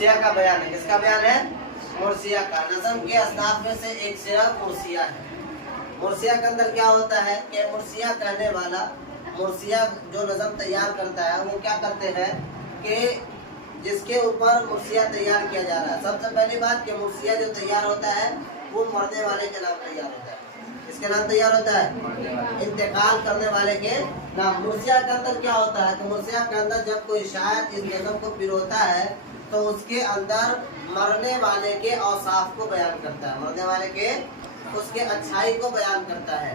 Murcia का बयान है। किसका बयान है? मुर्सिया का। नज़म के असनाफ में से एक सिर्फ मुर्सिया है। मुर्सिया के अंदर क्या होता है कि मुर्सिया कहने वाला, मुर्सिया जो नज़म तैयार करता है वो क्या करते हैं कि जिसके ऊपर मुर्सिया तैयार किया जा रहा है, सबसे पहली बात कि मुर्सिया जो तैयार होता है वो मरने वाले के नाम तैयार होता है। किसके नाम तैयार होता है? इंतकाल करने वाले के नाम। मुर्सिया के अंदर क्या होता है कि मुर्सिया के अंदर जब कोई शायर इस नज़म को पिरोता है तो उसके अंदर मरने वाले के औसाफ को बयान करता है, मरने वाले के उसके अच्छाई को बयान करता है,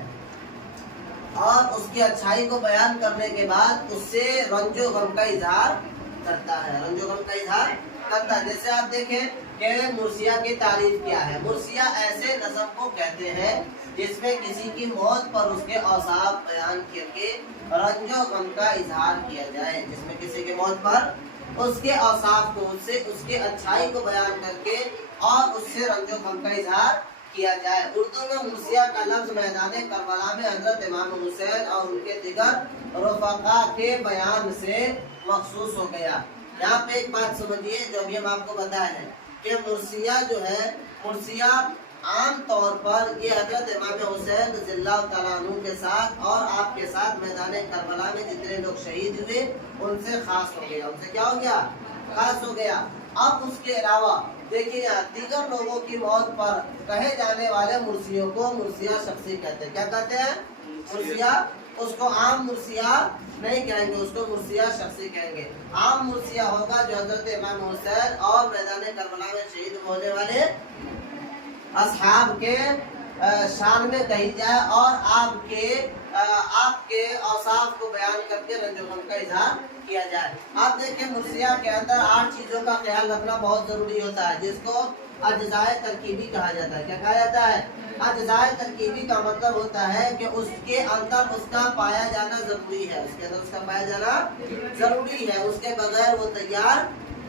और उसकी अच्छाई को बयान करने के बाद उससे रंजो गम का इजहार करता है, रंजो गम का इजहार करता है। जैसे आप देखें कि मुर्सिया की तारीफ क्या है। मुर्सिया ऐसे नज़म को कहते हैं जिसमें किसी की मौत पर उसके औसाफ बयान करके रंजो गम का इजहार किया जाए, जिसमें किसी की मौत पर उसके औसाफ को, उससे उसके अच्छाई को बयान करके और उससे रंजो गम का इजहार किया जाए। उर्दू में मुर्सिया का लफ्ज मैदान करबला में हजरत इमाम हुसैन और उनके दिगर रफ़क़ा के बयान से मखसूस हो गया। यहाँ पे एक बात समझिए जो अभी हम आपको बताए हैं कि मुर्सिया जो है, मुर्सिया आम तौर पर ये हजरत इमाम हुसैन रज़ियल्लाहु तआला अन्हु के साथ और आपके साथ मैदान करबला में जितने लोग शहीद हुए उनसे खास हो गया, उनसे क्या हो गया? खास हो गया। अब उसके अलावा देखिए यहाँ दीगर लोगों की मौत पर कहे जाने वाले मुर्सियों को मुर्सिया शख्सी कहते हैं। क्या कहते हैं? मुर्सिया। उसको आम मुर्सिया नहीं कहेंगे, उसको मुर्सिया शख्सी कहेंगे। आम मुर्सिया होगा जो हजरत इमाम हुसैन और मैदान करबला में शहीद होने वाले असहाब के शान में कही जाए और आपके औसाफ को बयान करके रंजो-गम का इजहार किया जाए। आप देखिए मुर्सिया के अंदर 8 चीजों का ख्याल रखना बहुत जरूरी होता है, जिसको अज्जाए तरकीबी कहा जाता है। क्या कहा जाता है? अज्जाए तरकीबी का मतलब होता है कि उसके अंदर उसका पाया जाना जरूरी है, उसके अंदर उसका पाया जाना जरूरी है, उसके बगैर वो तैयार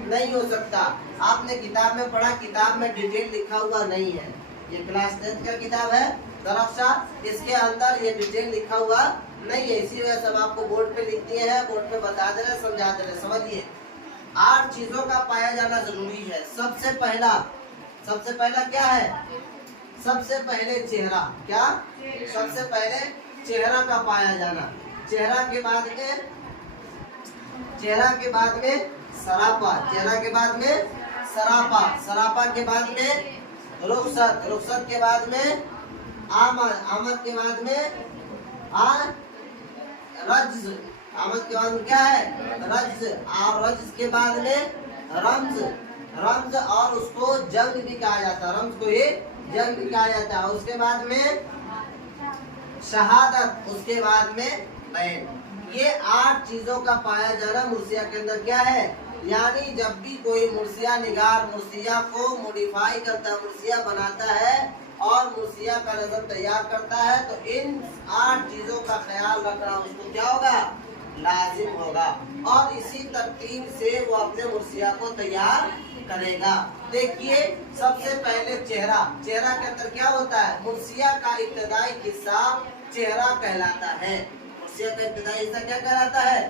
नहीं हो सकता। आपने किताब में पढ़ा, किताब में डिटेल लिखा हुआ नहीं है। ये क्लास 10 का किताब है दरख्शा, इसके अंदर ये डिटेल लिखा हुआ नहीं है, इसी वजह से हम आपको बोर्ड पे लिख दिए हैं, बोर्ड पे बता दे रहे, समझा दे रहे। समझिए 8 चीजों का पाया जाना जरूरी है। सबसे पहला क्या है? सबसे पहले चेहरा। क्या? सबसे पहले चेहरा का पाया जाना। चेहरा के बाद में सरापा, चेहरा के बाद में सरापा, सरापा के बाद में रुखसत, रुखसत के बाद में आमद, आमद के बाद में रज्ज, आमद के बाद में क्या है? रज्ज, और रज्ज के बाद में रम्ज, रम्ज और उसको जंग भी कहा जाता है, रम्ज को ये जंग भी कहा जाता है। उसके बाद में शहादत, उसके बाद में बैन। ये 8 चीजों का पाया जाना मुर्सिया के अंदर क्या है? यानी जब भी कोई मुर्सिया निगार मुर्सिया को मॉडिफाई करता है, मुर्सिया बनाता है और मुर्सिया का नज़म तैयार करता है, तो इन 8 चीजों का ख्याल रखना उसको क्या होगा? लाजिम होगा, और इसी तरतीब से वो अपने मुर्सिया को तैयार करेगा। देखिए सबसे पहले चेहरा। चेहरा के अंदर क्या होता है? मुर्सिया का इब्तिदाई हिस्सा चेहरा कहलाता है। मुर्सिया का इब्तिदाई हिस्सा क्या कहलाता है?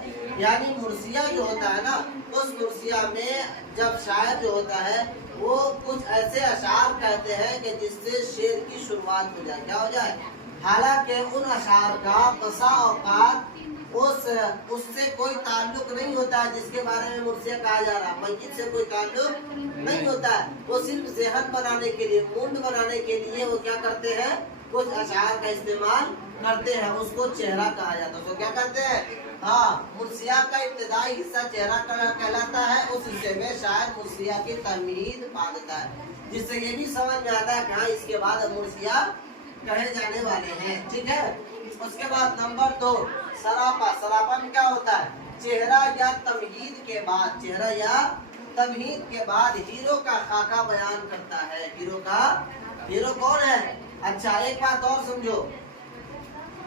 यानी मुर्सिया जो होता है ना, उस मुर्सिया में जब शायर जो होता है वो कुछ ऐसे अशार कहते हैं कि जिससे शेर की शुरुआत हो जाए। क्या हो जाए? हालांकि उन अशार का बसा औकात उससे कोई ताल्लुक नहीं होता है जिसके बारे में मुर्सिया कहा जा रहा है, मस्जिद से कोई ताल्लुक नहीं होता है। वो सिर्फ सेहत बनाने के लिए, मुंड बनाने के लिए वो क्या करते हैं? कुछ अशार का इस्तेमाल करते हैं, उसको चेहरा कहा जाता है। उसको क्या कहते हैं? हाँ, मुर्सिया का इब्तिदाई हिस्सा चेहरा कहलाता है। उस हिस्से में शायद मुर्सिया की तमीद बांधता है, जिससे ये भी समझ में आता है कि हाँ इसके बाद मुर्सिया कहे जाने वाले हैं। ठीक है। उसके बाद नंबर 2 सरापा। सरापा में क्या होता है? चेहरा या तमहीद के बाद, चेहरा या तमहीद के बाद हीरो का खाका बयान करता है। हीरो कौन है? अच्छा एक बात और समझो,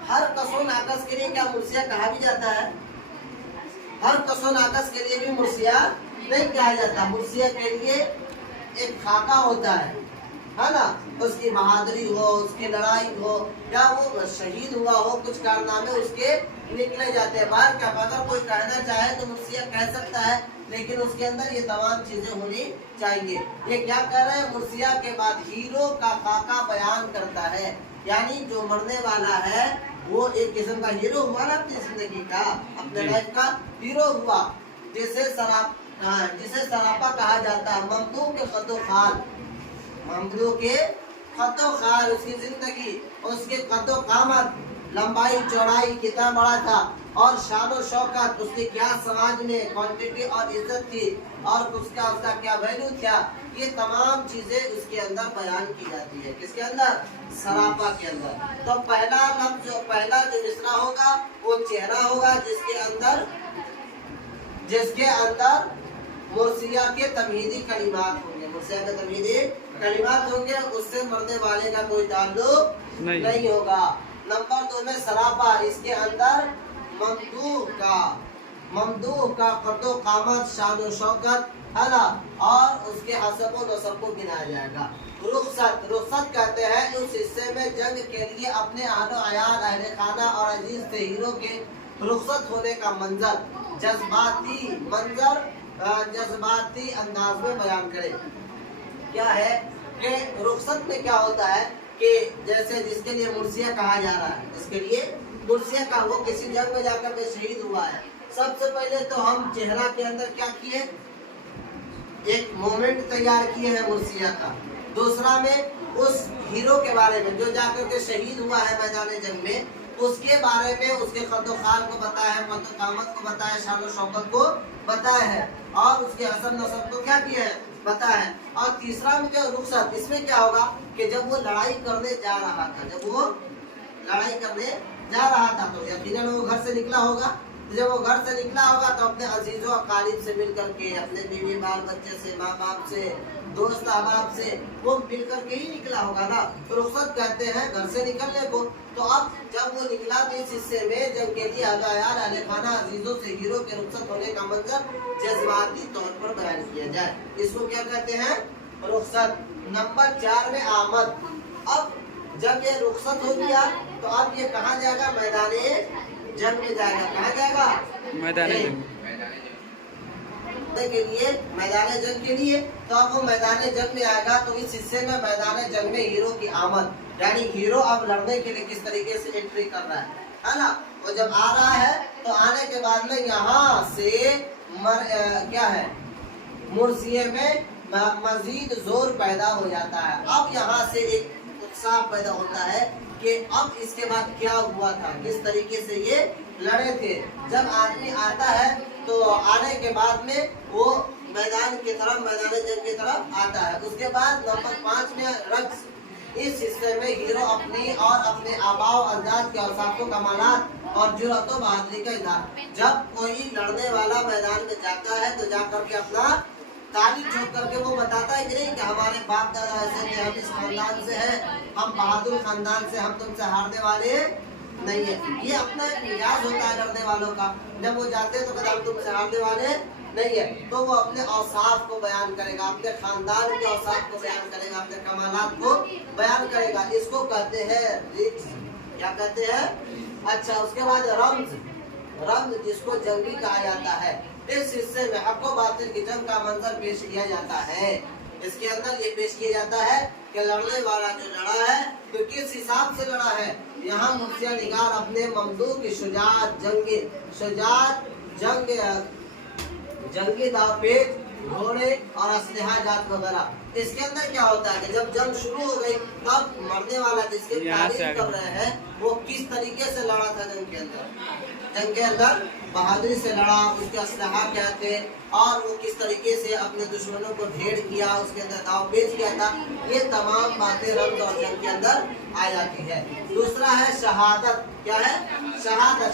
हर कसो नाकस के लिए क्या मुर्सिया कहा भी जाता है? हर कसो नाकस के लिए भी मुर्सिया नहीं कहा जाता। मुर्सिया के लिए एक खाका होता है, ہے نا, اس کی بہادری ہو, اس کی لڑائی ہو, یا وہ شہید ہوا ہو, کچھ کارنامے اس کے نکلے جاتے ہیں باہر. کیا اگر کوئی کہنا چاہے تو مرثیہ کہہ سکتا ہے, لیکن اس کے اندر یہ تمام چیزیں ہونی چاہیے. یہ کیا کر رہے ہیں, مرثیہ کے بعد ہیرو کا خاکہ بیان کرتا ہے. یعنی جو مرنے والا ہے وہ ایک قسم کا ہیرو ہوا نا, اپنی زندگی کا, اپنے لائف کا ہیرو ہوا, جسے سراپا کہا جاتا ہے. ممدوح کے خط و خال, ممدوح کے خط و خال, اس کی زندگی, اس کے قد و قامت, لمبائی چوڑائی کتنا بڑا تھا, اور شان و شوکت, اس کی کیا سماج میں کوانٹٹی اور عزت تھی, اور اس کا کیا ویلیو تھا, یہ تمام چیزیں اس کے اندر بیان کی جاتی ہے. کس کے اندر؟ سراپا کے اندر. تو پہلا لفظ, پہلا جو مصرع ہوگا وہ چہرہ ہوگا, جس کے اندر مرثیہ کے تمہیدی کلمات ہوں گے, مرثیہ کے تمہیدی کلمات ہوں گے, اس سے مرنے والے کا کوئی تعلق نہیں ہوگا. نمبر 2 میں سراپا, اس کے اندر ممدوح کا قد و قامت, شان و شوکت, ہے نا, اور اس کے حسب و نسب کو گنایا جائے گا. رخصت کہتے ہیں اس حصے میں جنگ کے لیے اپنے اہل و عیال, اہل خانہ اور عزیز سے ہیرو کے رخصت ہونے کا منظر, جذباتی انداز میں بیان کرے. کیا ہے کہ رخصت میں کیا ہوتا ہے کہ جیسے جس کے لیے مرثیہ کہا جا رہا ہے, اس کے لیے مرثیہ کا, وہ کسی جنگ میں جا کر کے شہید ہوا ہے. سب سے پہلے تو ہم چہرہ کے اندر کیا کیے, ایک مومنٹ تیار کیے ہیں مرثیہ کا. دوسرا میں اس ہیرو کے بارے میں جو جا کر کے شہید ہوا ہے میدان جنگ میں, اس کے بارے میں اس کے قد و خال کو بتایا ہے, قد و قامت کو بتایا ہے, شان و شوکت کو بتایا ہے, اور اس کے حسب نسب کو کیا کیا ہے, بتایا ہے. اور تیسرا میں جو رخصت, اس میں کیا ہوگا کہ جب وہ لڑائی کرنے جا رہا تھا, تو یقیناً وہ گھر سے نکلا ہوگا. جب وہ گھر سے نکلا ہوگا تو اپنے عزیزوں اقارب سے مل کر کے, اپنے بیوی بال بچے سے, ماں باپ سے, دوست احباب سے وہ مل کر کے ہی نکلا ہوگا نا. رخصت کہتے ہیں گھر سے نکلنے کو. تو اب جب وہ نکلا تو اس حصے میں جنگ کے لیے اہل خانہ, عزیزوں سے ہیرو کے رخصت ہونے کا منظر جذباتی طور پر بیان کیا جائے, اس کو کیا کہتے ہیں, رخصت. نمبر 4 میں آمد. اب جب یہ رخصت ہو گیا تو اب یہ کہاں جائے گا, میدان جنگ میں جائے گا. کہاں جائے گا, میدان جنگ کے لیے, میدان جنگ کے لیے. تو اب وہ میدان جنگ میں آئے گا, تو اس حصے میں میدان جنگ میں ہیرو کی آمد, یعنی ہیرو اب لڑنے کے لیے کس طریقے سے انٹری کر رہا ہے نا. اور جب آ رہا ہے تو آنے کے بعد میں یہاں سے کیا ہے, مرثیے میں مزید زور پیدا ہو جاتا ہے. اب یہاں سے ایک اتساہ پیدا ہوتا ہے کہ اب اس کے بعد کیا ہوا تھا, کس طریقے سے یہ لڑے تھے. جب آدمی آتا ہے تو آنے کے بعد میں وہ میدان کی طرف, میدان جنگ کی طرف آتا ہے. اس کے بعد نمبر 5 میں رقص. اس حصے میں ہیرو اپنی اور اپنے آباء و اجداد کے اوصاف و کمالات اور جرأت و بہادری کا اظہار. جب کوئی لڑنے والا میدان میں جاتا ہے تو جا کر کے اپنا تالی ٹھوک کر کے وہ بتاتا ہے کہ نہیں کہ ہمارے باپ دادا ایسے تھے, ہم اس خاندان سے ہیں, ہم بہادر خاندان سے, ہم تم سے ہارنے والے نہیں ہیں. یہ اپنا ایک مزاج ہوتا ہے لڑنے والوں کا. جب وہ جاتے ہیں تو کہتے ہیں ہم تم سے ہارنے والے نہیں ہے. تو وہ اپنے اوصاف کو بیان کرے گا, اپنے خاندان کے اوصاف کو بیان کرے گا, اپنے کمالات کو بیان کرے گا. اس کو کہتے ہیں رکس. کیا کہتے ہیں, اچھا. اس کے بعد رمز, جس کو جنگی کہا جاتا ہے. اس حصے میں حق و باطل کی جنگ کا منظر پیش کیا جاتا ہے. اس کے اندر یہ پیش کیا جاتا ہے کہ لڑنے والا جو لڑا ہے تو کس حساب سے لڑا ہے. یہاں مرثیہ نگار اپنے ممدوح کی شجاعت, جنگی داوپیچ, گھوڑے اور اسلحہ جات وغیرہ. اس کے اندر کیا ہوتا ہے کہ جب جنگ شروع ہو گئی تب مرنے والا جس کے تعریف کر رہے ہیں وہ کس طریقے سے لڑا تھا جنگ کے اندر بہادری سے لڑا, اس کے اسلحہ کیا تھے, اور وہ کس طریقے سے اپنے دشمنوں کو ڈھیڑ کیا, اس کے اندر داؤ پیچ کیا تھا. یہ تمام باتیں رمز اور جنگ کے اندر آ جاتی ہے. دوسرا ہے شہادت. کیا ہے, شہادت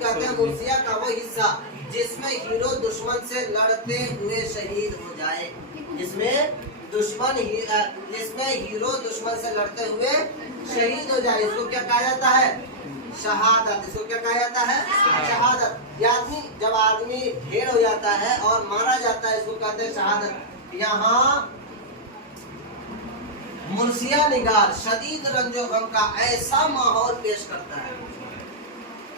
کہتے ہیں مرثیہ کا وہ حصہ جس میں ہیرو دشمن سے لڑتے ہوئے شہید ہو جائے. جس میں ہیرو دشمن سے لڑتے ہوئے شہید ہو جائے. اس کو کیا کہا جاتا ہے, شہادت. اس کو کیا کہا جاتا ہے, شہادت. جب آدمی ڈھیر ہو جاتا ہے اور مارا جاتا ہے اس کو کہتے ہیں شہادت. یہاں मुर्सिया निगार शदीद रंजो गम का ऐसा माहौल पेश करता है,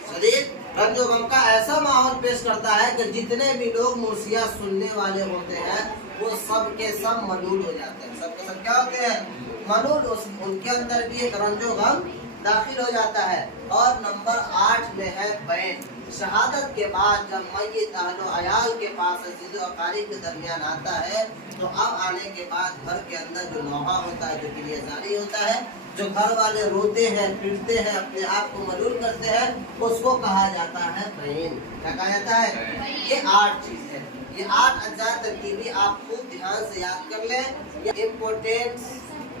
शदीद रंजो गम का ऐसा माहौल पेश करता है कि जितने भी लोग मुर्सिया सुनने वाले होते हैं वो सब के सब मलूल हो जाते हैं, सब के सब क्या होते हैं, मलूल। उनके अंदर भी एक रंजो गम दाखिल हो जाता है। और नंबर 8 में है बैन। शहादत के बाद जब मय्यत अहलो अयाल के पास अजीज़ और अकारीब के दरमियान आता है तो अब आने के बाद घर के अंदर जो नौहा होता है, जो गिरियाजारी होता है, जो घर वाले रोते हैं, पीटते हैं, अपने आप को मलूल करते हैं, उसको कहा जाता है बैन। क्या कहा जाता है? ये 8 चीज है, ये 8 अज्जा तरकीबी आप खूब ध्यान से याद कर लें। ये इम्पोर्टेंट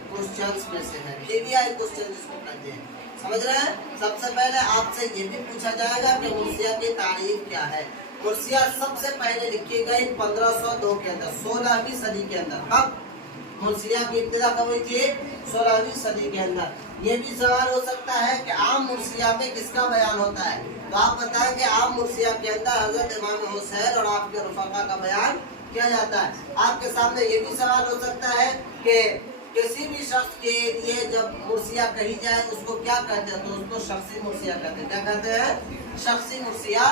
क्वेश्चंस में से है, पीवीआई क्वेश्चन जिसको कहते हैं, समझ रहे हैं। सबसे पहले आपसे ये भी पूछा जाएगा कि मुर्सिया की तारीफ क्या है। मुर्सिया सबसे पहले लिखी गई 1502 के अंदर, 16वीं सदी के अंदर। अब मुर्सिया की इब्तिदा कब हुई थी? 16वीं सदी के अंदर। ये भी सवाल हो सकता है कि आम मुर्सिया में किसका बयान होता है, तो आप बताएं कि आम मुर्सिया के अंदर हजरत इमाम हुसैन और आपके रफ़ाक़ा का बयान किया जाता है। आपके सामने ये भी सवाल हो सकता है कि किसी भी शख्स के लिए जब मुर्सिया कही जाए उसको क्या कहते हैं, तो उसको शख्सी मुर्सिया कहते हैं। क्या कहते हैं? शख्सी मुर्सिया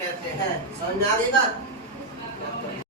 कहते हैं। समझ में आ गई बात?